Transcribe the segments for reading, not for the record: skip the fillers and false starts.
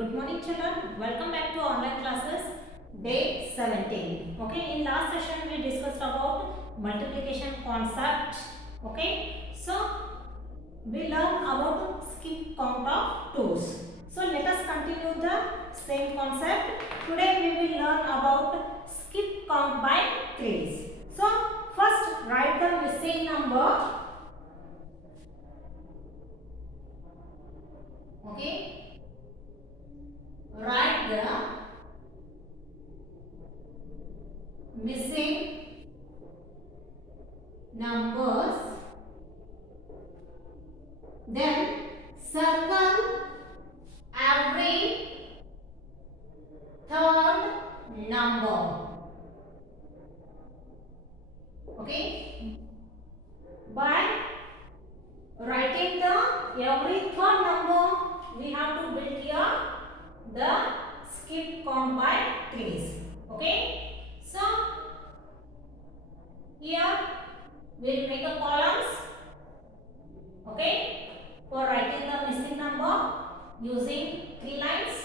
Good morning children. Welcome back to online classes day 17. Okay, in last session we discussed about multiplication concept. Okay, so we learned about skip count of twos. So let us continue the same concept. Today we will learn about skip count by threes. So first write the missing number. Okay. Write the missing numbers, then circle every third number. Okay, by writing the every third number we have to build here the skip count by threes. Okay, so here we'll make a columns. Okay, for writing the missing number using 3 lines.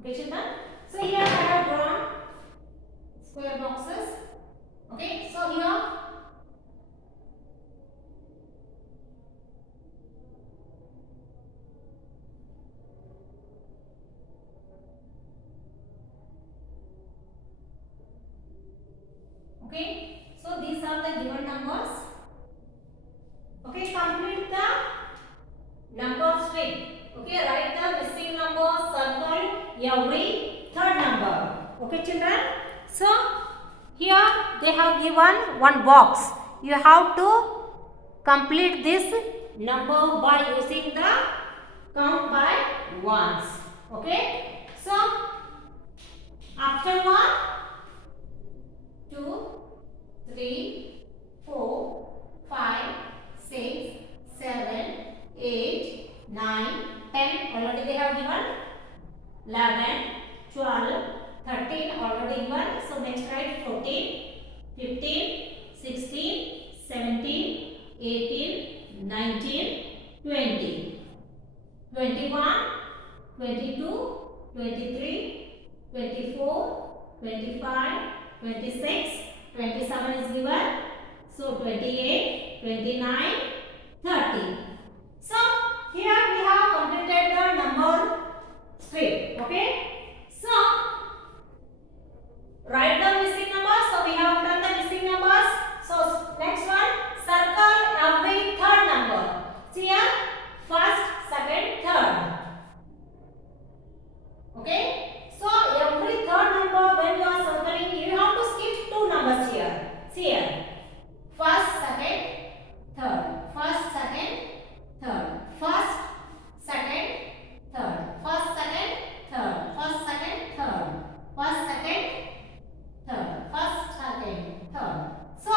Okay children, so here I have drawn square boxes. Okay, so here okay, so these are the given numbers. Okay, complete the number string. Okay, write the missing number, circle every third number. Okay children, so here they have given one box. You have to complete this number by using the count by ones. Okay, so after 1, 2, 3, 4, 5, 6, 7, 8, 9, 10 already they have given, 11, 12, 13 already given. So next write 14, 15, 16, 17, 18, 19, 20, 21, 22, 23, 24, 25, 26, 27 is given. So 28, 29, 30. So here we have completed the number string. Okay. So write the missing numbers. So we have done the missing numbers. So next one, circle every third number. See here, first, second, third. Okay. So every third number when you are circling, you have to skip 2 numbers here. See here, first, second, third. First, second, third. First, second, third. First, second, third. First, second, third. First, second, third. First, second, third. So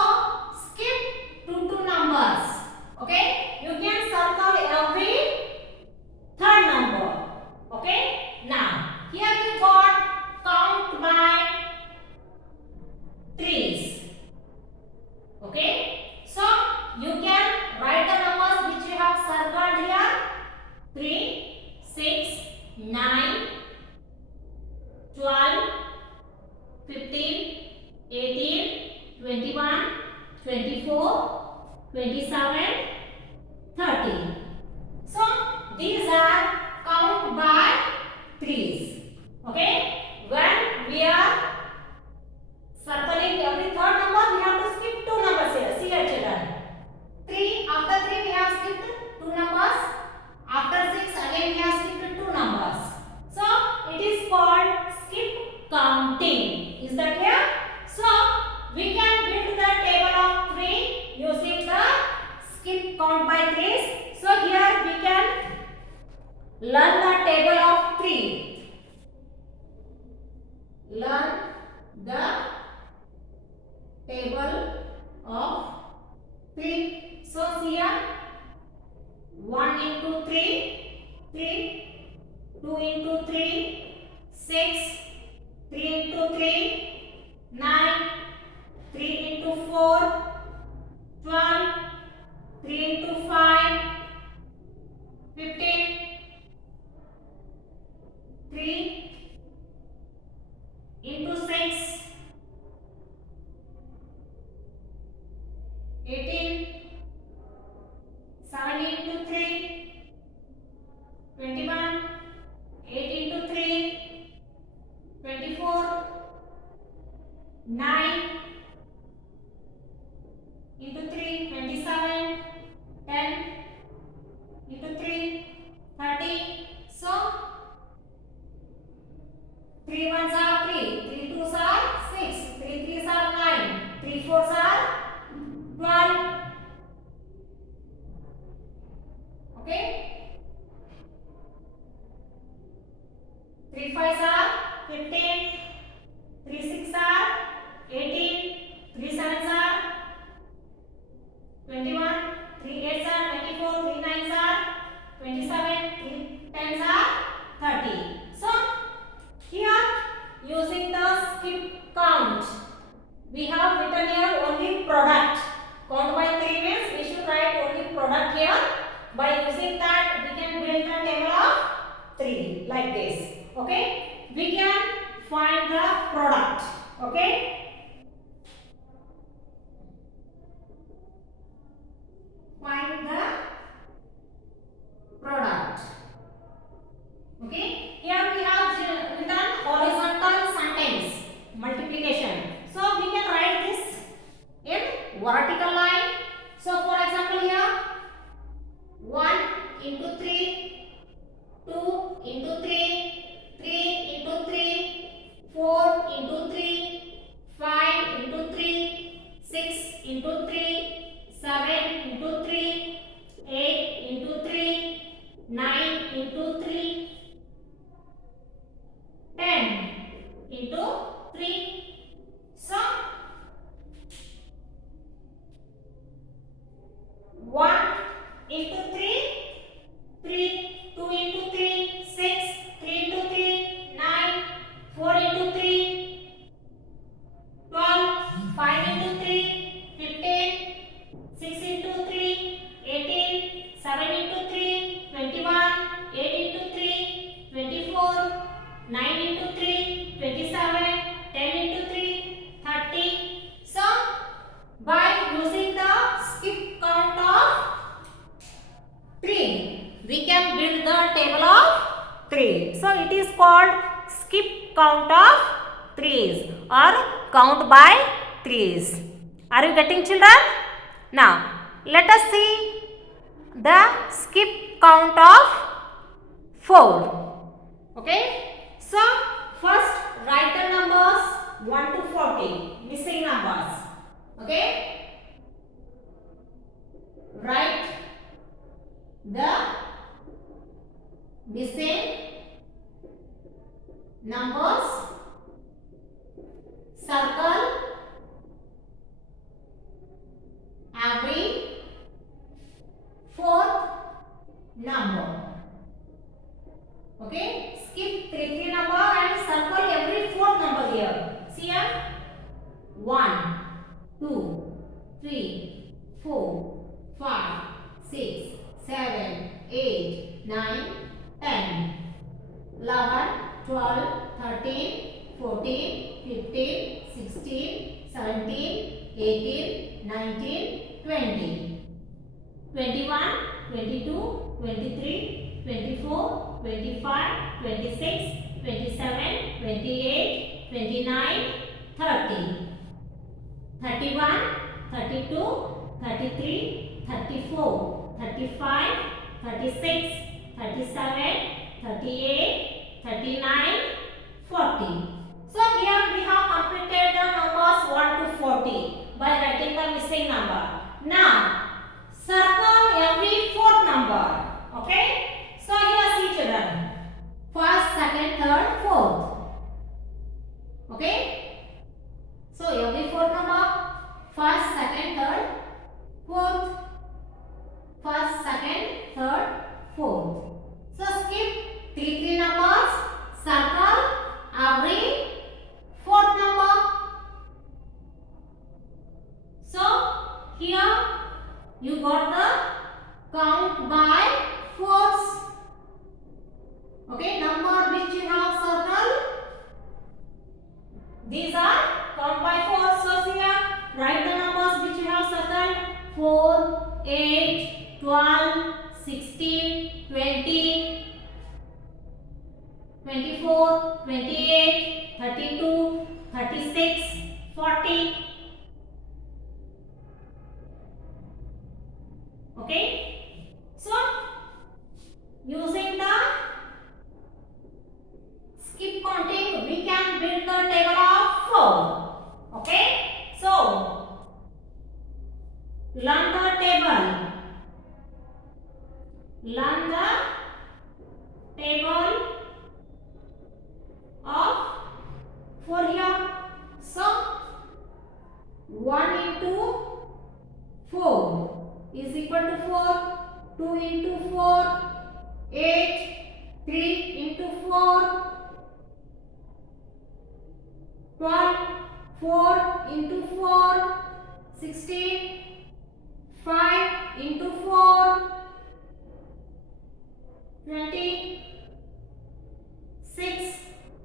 skip 2 numbers. Okay, you can circle every third number. Okay, now here you got count by threes. Okay, so you can write the numbers which you have circled here: 3, 6, 9, 12, 15, 18, 21, 24, 27, 30. So these are count by threes. Okay, when we are circling every third number, we have to skip 2 numbers here. See here children, 3, after 3 we have skipped 2 numbers. After 6 again we have skipped 2 numbers. So it is called skip counting. Is that clear? So we can build the table of 3 using the skip count by threes. So here we can learn the table of 3. Learn the table of 3. So here 1 into 3, 3, 2 into 3, 6, 3 into 3, 9, 3 into 4, 12, 3 into 5, 15, 3 into 6, 18, 7 into 3, 21, 8 into 3, 24, 9 into 3, 27, 10 into 3, 30. So 3 ones are 3, 3 twos are 6, 3 threes are 9, 3 fours are 12. Okay? 3 fives are 15, 3 sixes are 18, 3 sevens are 21, 3 eights are 24, 3 nines are 27, 3 tens are 30. So here using the skip count, we have written here only product. Count by 3 means we should write only product here. By using that we can build the table of 3 like this. Okay? We can find the product. Okay? Find the product. Okay? Here we have written horizontal sentence multiplication. So we can write this in vertical line. So for example here 1 into 3, 2 into 3, 3 into 3, 4 into 3, 5 into 3, 6 into 3, 7 into 3, 8 into 3, 9 into 3, 10 into 3. So 1 into 3, 3, 2 into 3, 6, 3 into 3, 9, 4 into 3, 12, 5 into 3, 15, 6 into 3, 18, 7 into 3, 21, 8 into 3, 24, 9 into 3, 27, 10 into 3, 30. So, by using the skip count of 3, we can build the table of 3. So, it is called skip count of 3s or count by 3s. Are you getting, children? Now, let us see the skip count of 4. Okay? So, first write the numbers 1 to 40, missing numbers. Okay? Write the missing numbers, circle every fourth number. Okay, skip 3 number and circle every fourth number here. See here 1, 2, 3, 4, 5, 6, 7, 8, 9, 10, 11, 12, 13, 14, 15, 16, 17, 18, 19, 20, 21, 22, 23, 24, 25, 26, 27, 28, 29, 30, 31, 32, 33, 34, 35, 36, 37, 38, 39, 40. So here we have completed the numbers 1 to 40 by writing the missing number. Now circle every fourth number. Okay? So here see children. First, second, third, fourth. Okay? So every fourth number. First, second, third, fourth. First, second, third, fourth. So skip 3 number you got the count by fours. Okay, number which you have circled, these are count by fours. So here write the numbers which you have circled: 4, 8, 12, 16, 20, 24, 28, 32, 36, 40. Okay, so using the skip counting we can build the table of 4. Okay, so learn the table. Learn the table of 4 here. So 1 into 4 is equal to 4. 2 into 4, 8. 3 into 4, 12. 4 into 4, 16. 5 into 4, 20. 6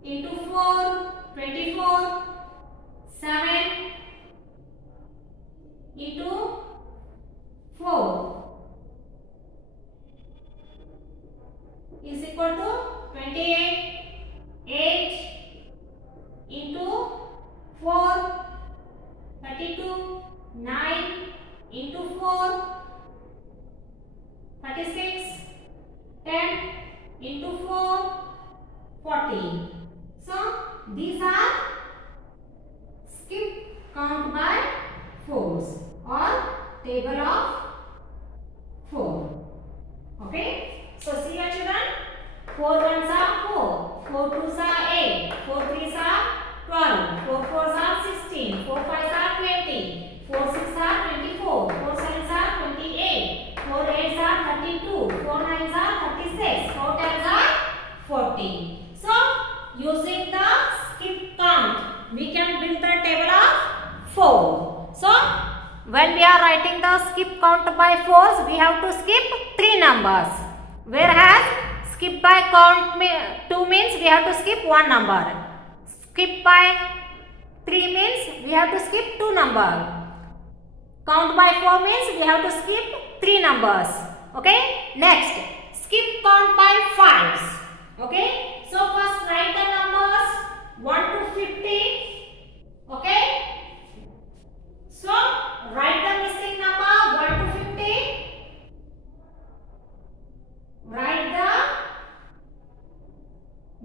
into 4, 24. 7 into 4 is equal to 28. 8 into 4, 32. 9 into 4, 36. 10 into 4, 40. So these are skip count by fours or table of 4. Okay, so see here children, 4 ones are 4, 4 twos are 8, 4 threes are 12, 4 fours are 16, 4 fives are 20, 4 sixes are 24, 4 sevens are 28, 4 eights are 32, 4 nines are 36, 4 tens are 40. So using the skip count we can build the table of 4. So when we are writing the skip count by fours, we have to skip 3 numbers, whereas skip by count 2 means we have to skip 1 number. Skip by 3 means we have to skip 2 number. Count by 4 means we have to skip 3 numbers. Okay, next skip count by fives. Okay, so first write the numbers 1 to 50. Okay, so write the missing number 1 to 50. Write the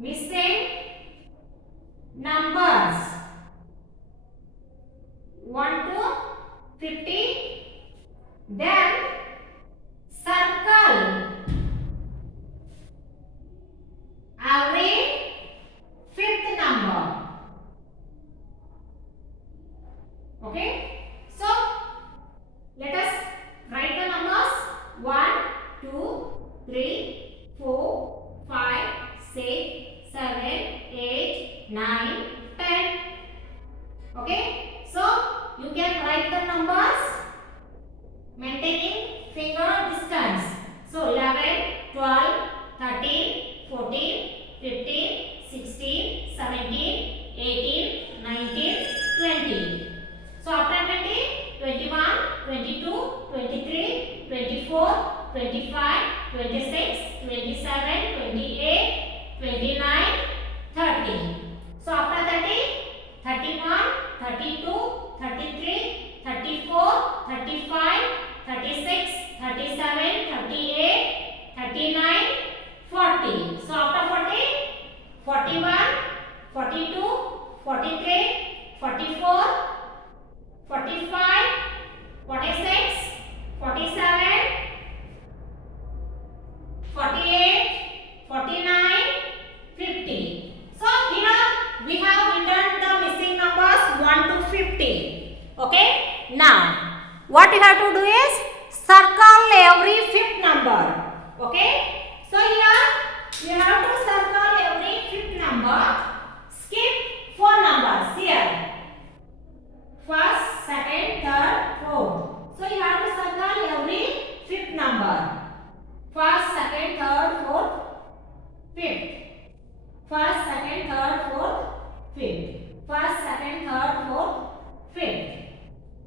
missing numbers 1 to 50. Then circle every fifth number. Okay, so let us write the numbers 1, 2, 3, 4, 5, 6, 7, 8, 9, 10. Okay, so you can write the numbers maintaining finger distance. So 11, 12, 13, 14, 15, 16, 17, 18, 19, 20. So after 20, 21, 22, 23, 24, 25, 26, 27, 28, 29, 30. So after 30, 31, 32, 33, 34, 35, 36, 37, 38, 39, 40. So after 40, 41, 42, 43, 44, 45, 46, 47, 48, 49, 50. So here we have written the missing numbers 1 to 50. Okay, now what you have to do is circle first, second, third, fourth, fifth. First, second, third, fourth, fifth.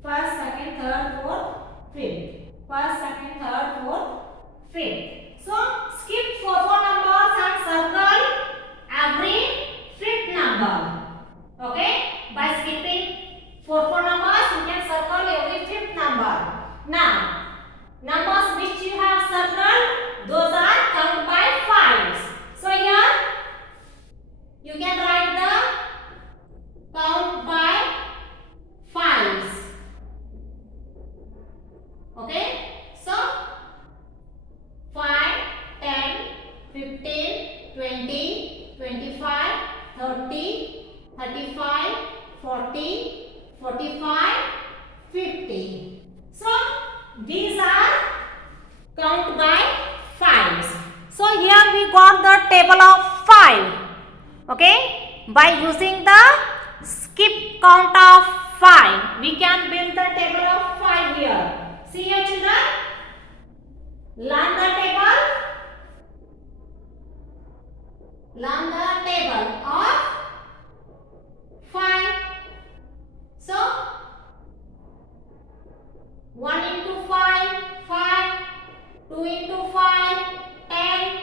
First, second, third, fourth, fifth. First, second, third, fourth, fifth. So skip four numbers and circle every fifth number. Okay? By skipping four numbers, you can circle every fifth number. Now, numbers which you have circled, those are count by fives. So here you can write the count by fives. Okay? So 5, 10, 15, 20, 25, 30, 35, 40, 45, 50. So these are count by fives. So here we got the table of 5. Okay? By using the skip count of 5, we can build the table of 5 here. See here children? Learn the table. Learn the table of 5. So 1 into 5, 5. 2 into 5, 10.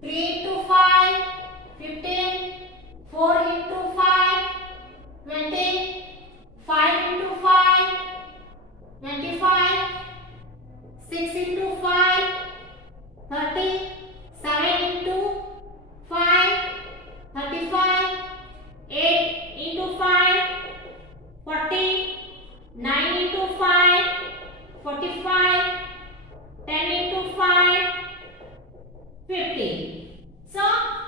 3 into 5, 15. 4 into 5, 20. 5 into 5, 25. 6 into 5, 30. 7 into 5, 35. 8 into 5, 40. 9 into 5, 45. 10 into 5, 50. So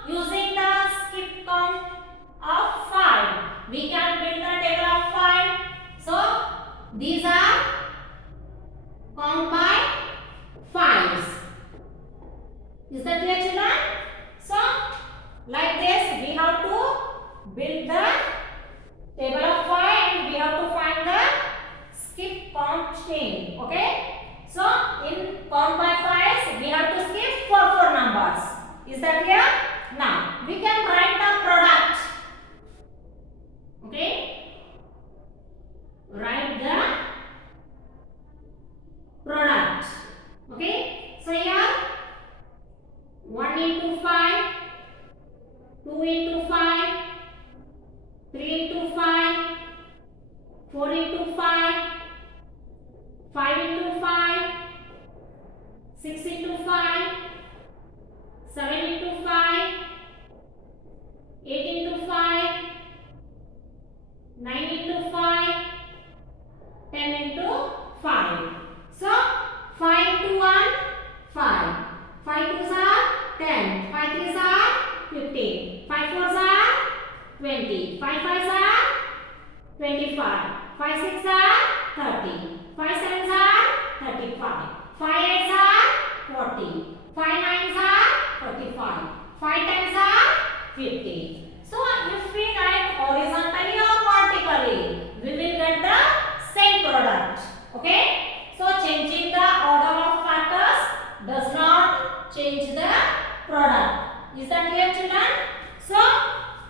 using the skip count of 5, we can build the table of 5. So these are count by fives. Is that clear children? So like this we have to build the table of 5 and we have to find the skip count chain. Okay? So in count by fives we have to skip four numbers. Is that clear? Now we can write the product. Okay? Write the product. Okay? So here 1 into 5, 2 into 5, 3 into 5, 4 into 5, 5 into 5, 6 into 5, 7 into 5, 8 into 5, 9 into 5, 10 into 5. So 5 into 1, 5. 5 twos are 10. 5 threes are 15. 5 fours are 20. 5 fives are 25. 5 sixes are 30. 5 sevens are 35. 5 eights are 40. 5 nines are 45. 5 tens are 50. So if we write horizontally or vertically, we will get the same product. Okay? So changing the order of factors does not change the product. Is that clear children? So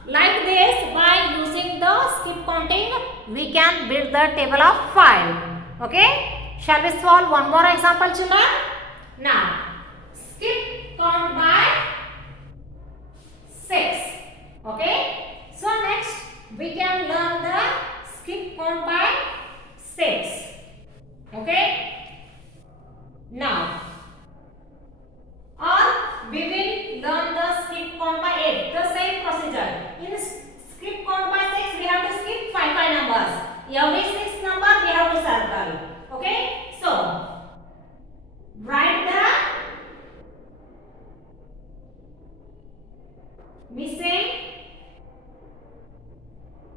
like this, by using the skip counting, we can build the table of 5. Okay? Shall we solve one more example children? Now skip count by 6. Okay? So next we can learn the skip count by 6. Okay? Now or we will learn the skip count by 8. The same procedure. In skip count by 6 we have to skip 5 numbers. Every 6 number we have to circle. Okay? So write the missing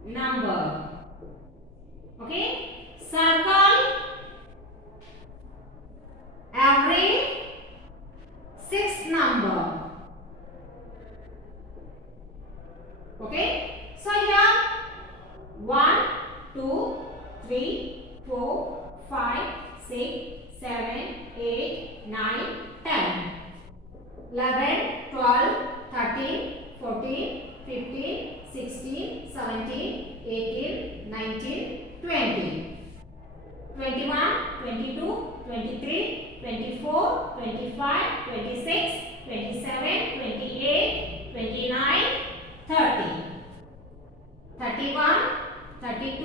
number. Okay? Circle every 6th number. Okay? So here 1, 2, 3, 4, 5, 6, 7, 8, 9, 10, 11, 12, 13, 14, 25, 26, 27, 28, 29, 30. 31, 32,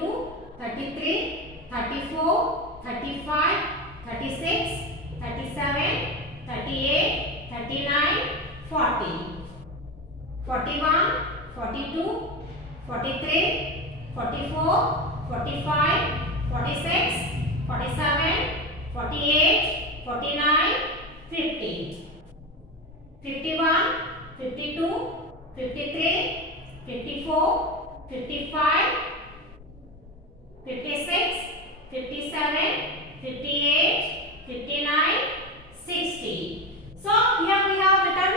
33, 34, 35, 36, 37, 38, 39, 40. 41, 42, 43, 44, 45, 46, 47, 48, 49, 50. 51, 52, 53, 54, 55, 56, 57, 58, 59, 60. So here we have written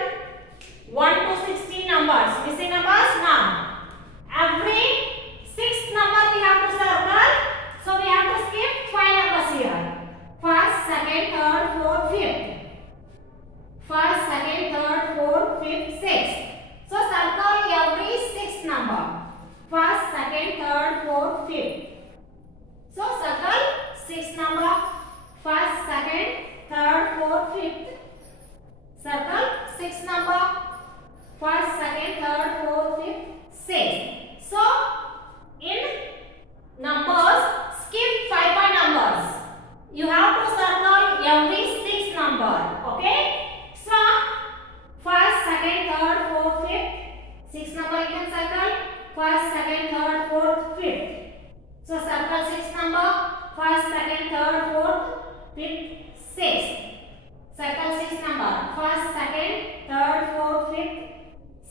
1 to 60 numbers. Missing numbers now. Every sixth number we have to circle. So we have to skip 5 numbers here. First, second, third, fourth, fifth. First, second, third, fourth, fifth, sixth. So circle every sixth number. First, second, third, fourth, fifth. So circle sixth number. First, second, third, fourth, fifth. Circle sixth number. First, second, third, fourth, fifth, sixth. So in numbers, skip 5 numbers. You have to circle every sixth number. Okay? So first, second, third, fourth, fifth. Sixth number you can circle. First, second, third, fourth, fifth. So circle sixth number. First, second, third, fourth, fifth, sixth. Circle sixth number. First, second, third, fourth, fifth,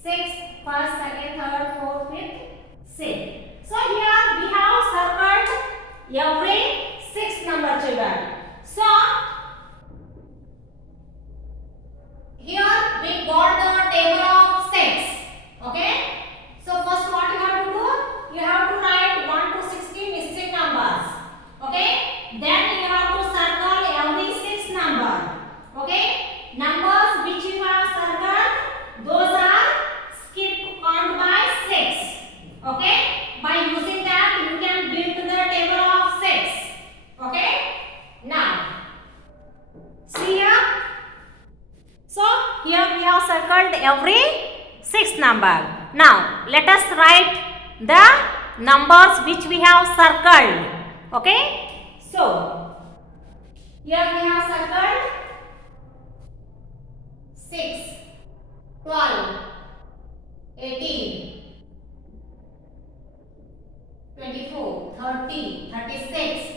sixth. First, second, third, fourth, fifth, sixth. So here we have circled every sixth number, children. So here we got the table of 6. Okay. So first what you have to do? You have to write 1 to 60 missing numbers. Okay. Then you have to circle every sixth number. Okay. Numbers which you have circled, those are skip count by 6. Okay. By using that you can build the table of 6. Okay. Now see here. So here we have circled every sixth number. Now let us write the numbers which we have circled. Okay. So here we have circled 6, 12, 18, 24, 30, 36.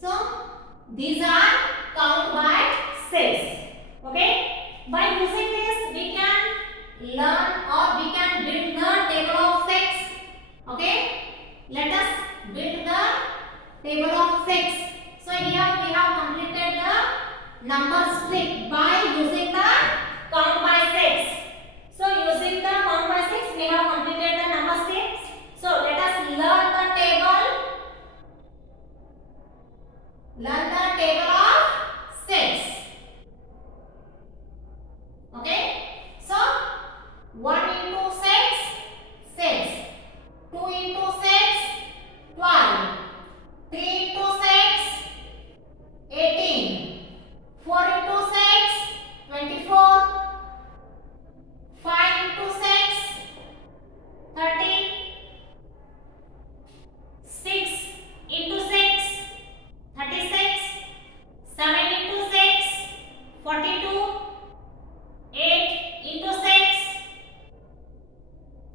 So these are count by 6. Okay. By using this we can learn or we can build the table of 6. Okay. Let us build the table of 6. So here we have completed the number split by using the count by 6. So using the count by 6 we have completed the number split. So let us learn the table. Learn the table of 6. Okay. So 1 into 6, 6. 2 into 6, 12. 3 into 6, 18. 4 into 6, 24. 5 into 6, 30. 6 into 6, 36. 7 into 6, 42. 8 into 6,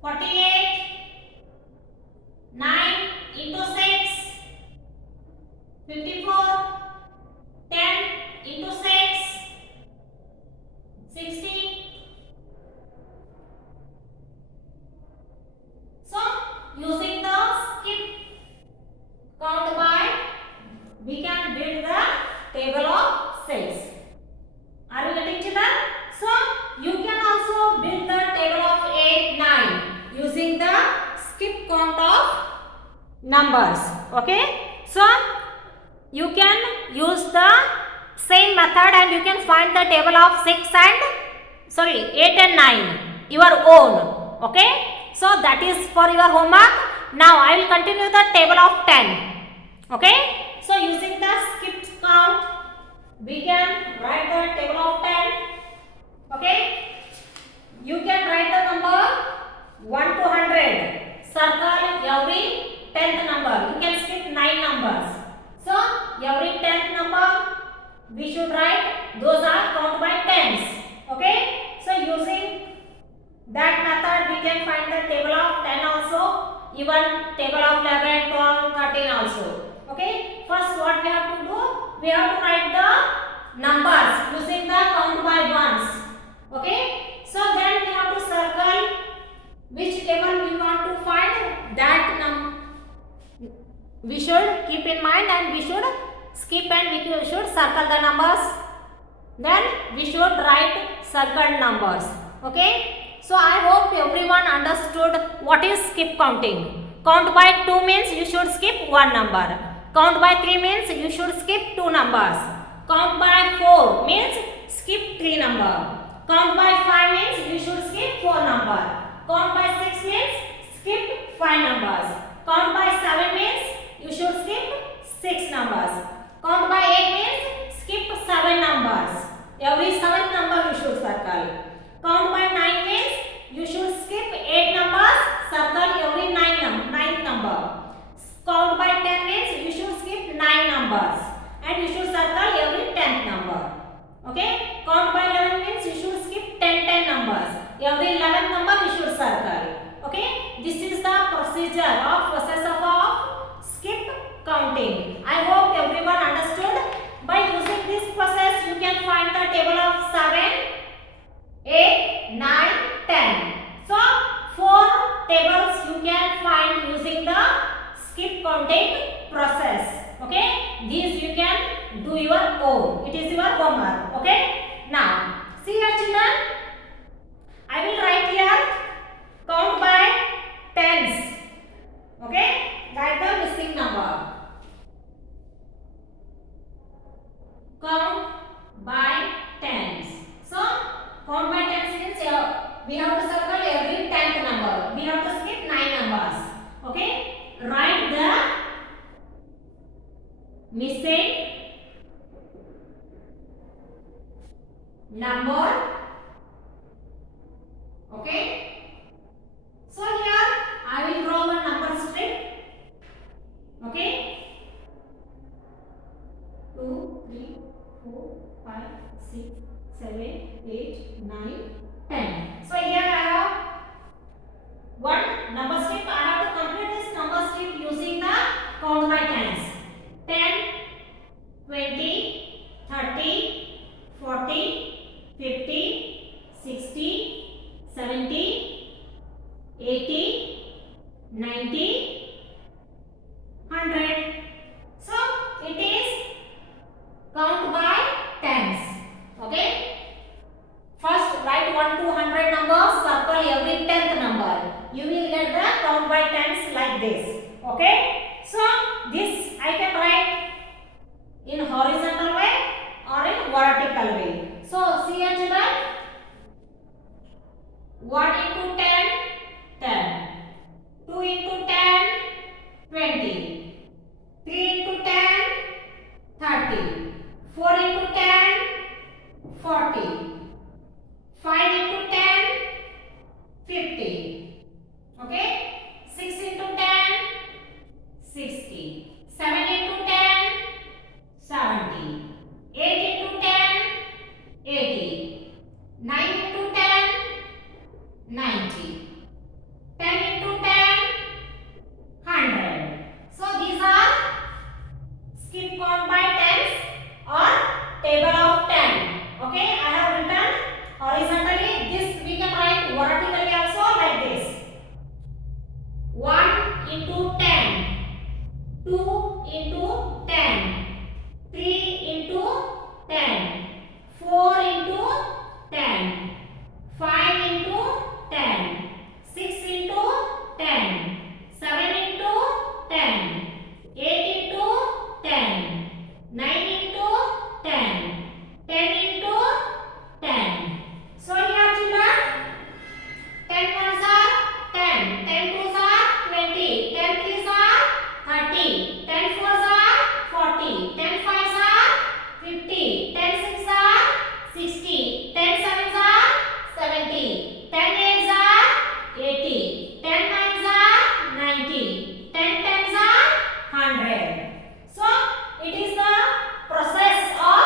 48. 9 into 6, 54. 10 into 6, 60. So using the skip count by, we can build the table of 6. Are you getting, children? So you can also build the table of 8, 9 using the skip count of numbers. Okay. So you can use the same method and you can find the table of 6 and 8 and 9 your own. Okay. So that is for your homework. Now I will continue the table of 10. Okay. So using the skipped count, we can write the table of 10. Okay. You can write the number 1 to 100. Circle every 10th number. You can skip 9 numbers. So every 10th number we should write. Those are count by tens. Okay. So using that method we can find the table of 10 also. Even table of 11, 12, 13 also. Okay. First what we have to do? We have to write the numbers using the count by ones. Okay. So then we have to circle which table we want to find. That we should keep in mind, and we should skip and we should circle the numbers. Then we should write circled numbers. Okay. So I hope everyone understood what is skip counting. Count by 2 means you should skip 1 number. Count by 3 means you should skip 2 numbers. Count by 4 means skip 3 number. Count by 5 means you should skip 4 number. Count by 6 means skip 5 numbers. Count by 7 means you should skip 6 numbers. Count by 8 means skip 7 numbers. Every 7th number you should circle. Count by 9 means you should skip 8 numbers, circle every 9th number. Count by 10 means you should skip 9 numbers and you should circle every 10th number. Okay. Count by 11 means you should skip 10 numbers. Every 11th number you should circle. Okay. This is the process of skip counting. I hope everyone understood. By using this process you can find the table of 7, 8, 9, 10. So 4 tables you can find using the skip counting process. Okay. These you can do your own. It is your homework. Okay. Now see here children. I will write here count by tens. Okay. Write the missing number. Count by tens. So count by tens means we have to circle every 10th number. We have to skip 9 numbers. Okay. Write the missing number. Okay. So here I will draw one number strip. Okay. 2, 3, 4, 5, 6, 7, 8, 9, 10. So here I have one number strip. I have to complete this number strip using the count by tens. 10, 20, 30, 40, 50, 60, 70, 80, 90, 100. So it is count by tens. Okay. First write 1 to 100 numbers, circle every 10th number. You will get the count by tens like this. Okay. So this I can write in horizontal way or in vertical way. So see here children. 1 into 10, 10. 2 into 10, 20. 3 into 10, 30. 4 into 10, 40. 5 into 10, 50. Okay. 6 into 10, 60. 7 into 10, 70. 8 into 10, 80. 9 into 10, 90. 10 into 10, 100. So these are skip count by tens or table of 10. Okay, I have written horizontally. This we can write vertically also like this. 1 into 10, 2 into 10, 3 into 10, 4 into 10, 5 into 10, 6 into 10, 7 into 10, 8 into 10, 9 into 10, 10 into 10. So here children, 10 ones are 10, 10 twos are 20, 10 30. 10 fours are 40. 10 fives are 50. 10 sixes are 60. 10 sevens are 70. 10 eights are 80. 10 nines are 90. 10 tens are 100. So it is the process of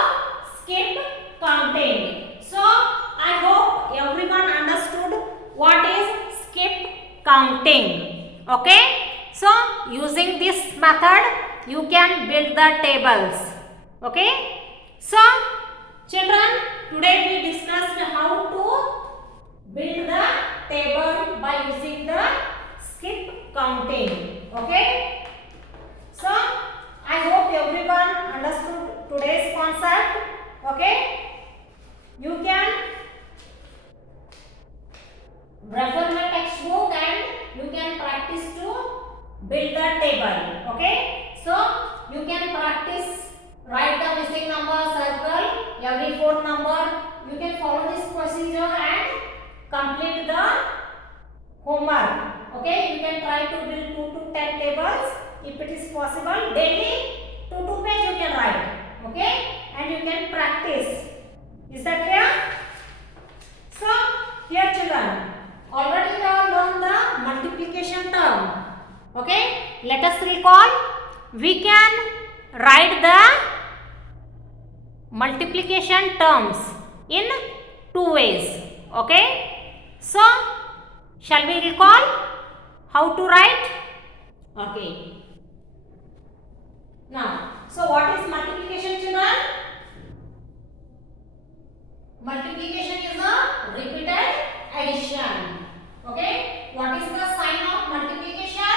skip counting. So I hope everyone understood what is skip counting. Okay. So using this method you can build the tables. Okay. So children, today we discussed how to build the table by using the skip counting. Okay. So I hope everyone understood today's concept. Okay. You can refer my textbook and you can practice to build the table. Okay. So you can practice, write the missing number, circle every fourth number. You can follow this procedure and complete the homework. Okay. You can try to build 2 to 10 tables if it is possible. Daily 2 to page you can write. Okay. And you can practice. Is that clear? So here children, already you have learned the multiplication term. Okay. Let us recall. We can write the multiplication terms in 2 ways. Okay. So shall we recall how to write? Okay. Now, so what is multiplication children? Multiplication is a repeated addition. Okay. What is the sign of multiplication?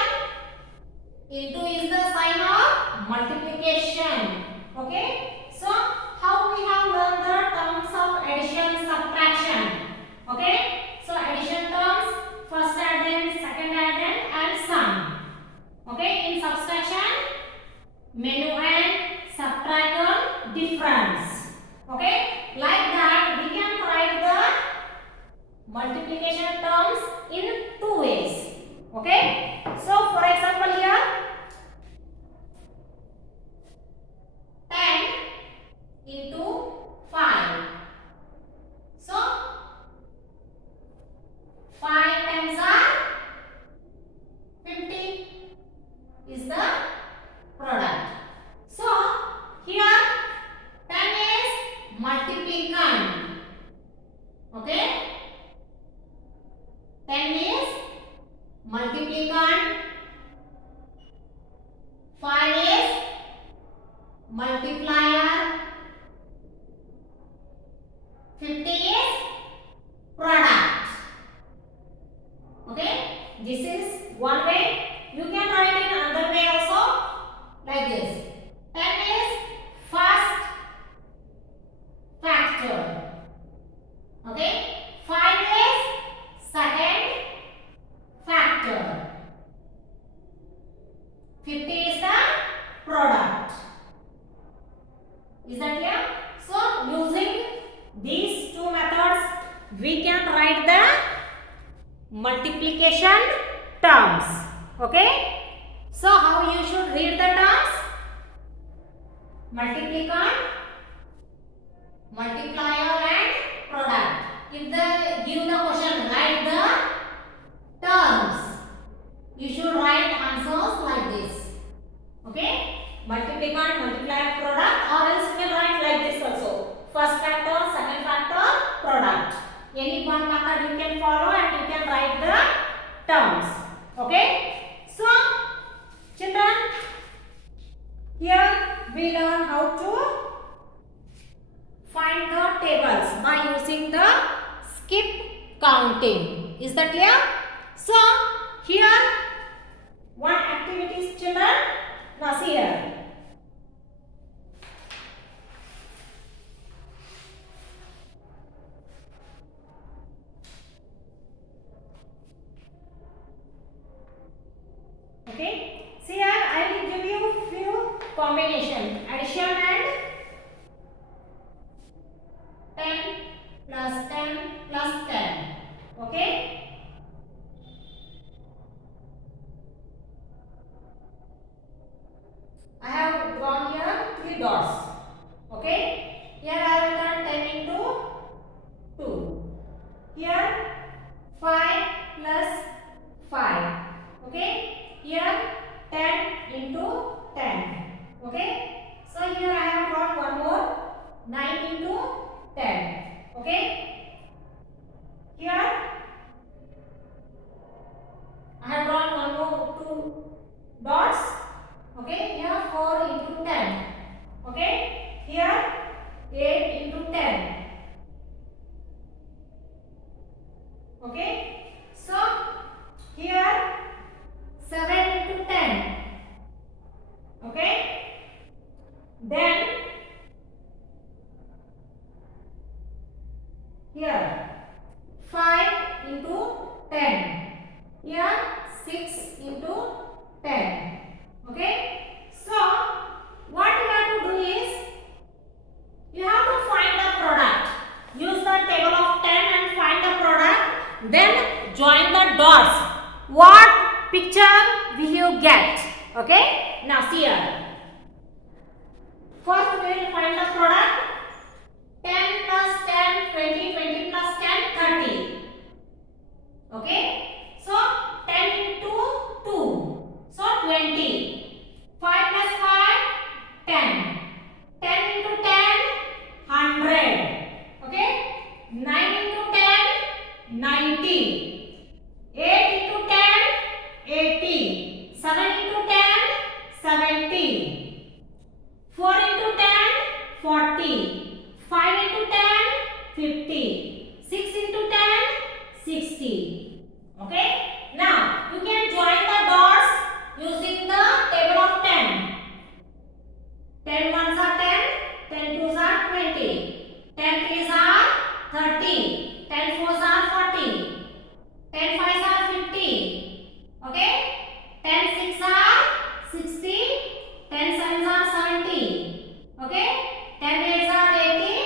Into is the sign of multiplication. Okay. So how we have learned the terms of addition, subtraction. Okay. So addition terms, first addend, second addend and sum. Okay. In subtraction, minuend, subtracand, difference. Okay. Like that we can write the multiplication terms in 2 ways. Okay. So for example here 10 into 5. So 5 times are 50 is the product. So here 10 is multiplicand. Okay. 10 is multiplicand. 5 is multiplier. 50 is product. Okay. This is one way. You can write in another way also, like this. 10 is first factor. Okay. 5 is second factor. 50 is the product. Is that clear? So using these 2 methods we can write the multiplication terms. Okay. So how you should read the terms? Multiplicand, multiplier and product. If they give the question, write the terms. You should write answers like this. Okay. Multiplicand, multiplier, product, or else you can write like this also. First factor, second factor, product. Any one method you can follow and you can write the terms. Okay. So children, here we learn how to find the tables by using the skip counting. Is that clear? So here one activity is children. Now see here. Okay. See here, I will give you few combination, addition and 10 plus 10 plus 10. Okay. dots. Okay, here I have written 10 into 2. Here 5 plus 5. Okay, here 10 into 10. Okay, so here I have drawn one more 9 into 10. Okay, here I have drawn one more 2 dots. Okay, here 4 into 10. Okay, here 8 into 10. Okay, so here 7 into 10. Okay, then here 5 into 10. Here 6 into 10. Okay, so what you have to do is you have to find the product. Use the table of 10 and find the product. Then join the dots. What picture will you get? Okay, now see here. First we will find the product. 10 plus 10, 20, 20 plus 10, 30. Okay, so 10 into 2, so 20. 5 plus 5, 10. 10 into 10, 100. Okay, 9 into 10, 90. 8 into 10, 80. 7 into 10, 70. 4 into 10, 40. 5 into 10, 50. 6 into 10, 60. Okay, now you can join the dots using the table of 10. 10 ones are 10, 10 twos are 20, 10 threes are 30, 10 fours are 40, 10 fives are 50. Okay, 10 six are 60, 10 sevens are 70. Okay, 10 eights are 80,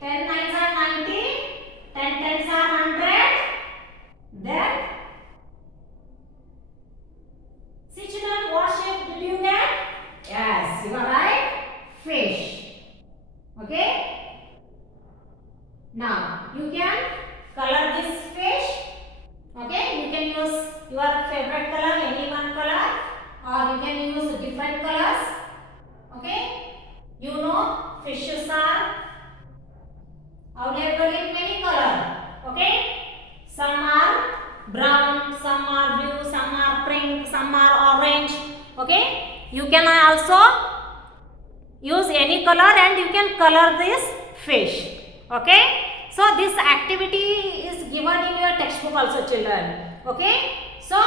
10 nines are 90, 10 tens are 100. Then see children, what shape did you get? Yes, you are right. Fish. Okay. Now you can color this fish. Okay, you can use your favorite color, any one color, or you can use different colors. Okay, you know fishes are available in many colors. Okay, some are brown, some are blue, some are pink, some are orange. Okay, you can also use any color and you can color this fish. Okay, so this activity is given in your textbook also, children. Okay, so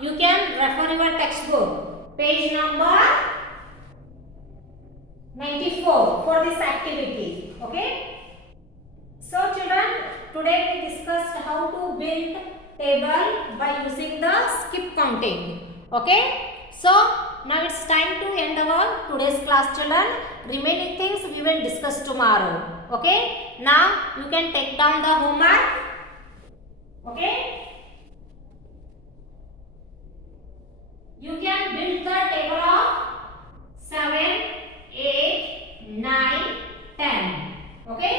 you can refer your textbook page number 94 for this activity. Okay, so children, today we discussed how to build table by using the skip counting. Okay, so now it's time to end our today's class, children. Remaining things we will discuss tomorrow. Okay, now you can take down the homework. Okay, you can build the table of 7, 8, 9, 10. Okay,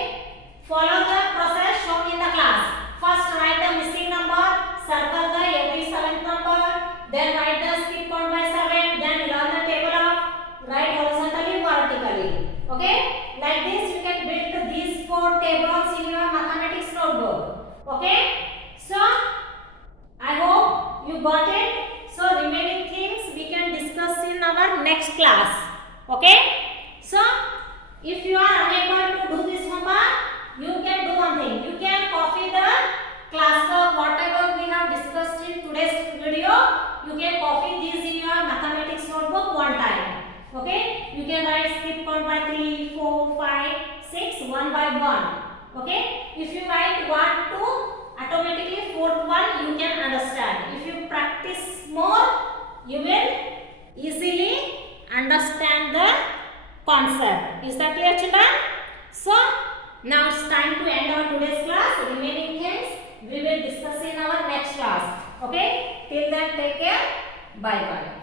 follow the process shown in the class. First write the missing number, circle the every 7th number, then write the skip count by 7, then learn the table of right horizontally, vertically. Okay, like this you can build these 4 tables in your mathematics notebook. Okay, so I hope you got it. So remaining things we can discuss in our next class. Okay, so if you are unable to do this homework, you can do one thing. You can copy the classwork, whatever we have discussed in today's video. You can copy these in your mathematics notebook one time. Okay, you can write skip count by 3, 4, 5, 6, one by one. Okay, if you write 1, 2, automatically 4th one you can understand. If you practice more, you will easily understand the concept. Is that clear, children? So now it's time to end our today's class. Remaining things we will discuss in our next class. Okay, till then take care. Bye bye.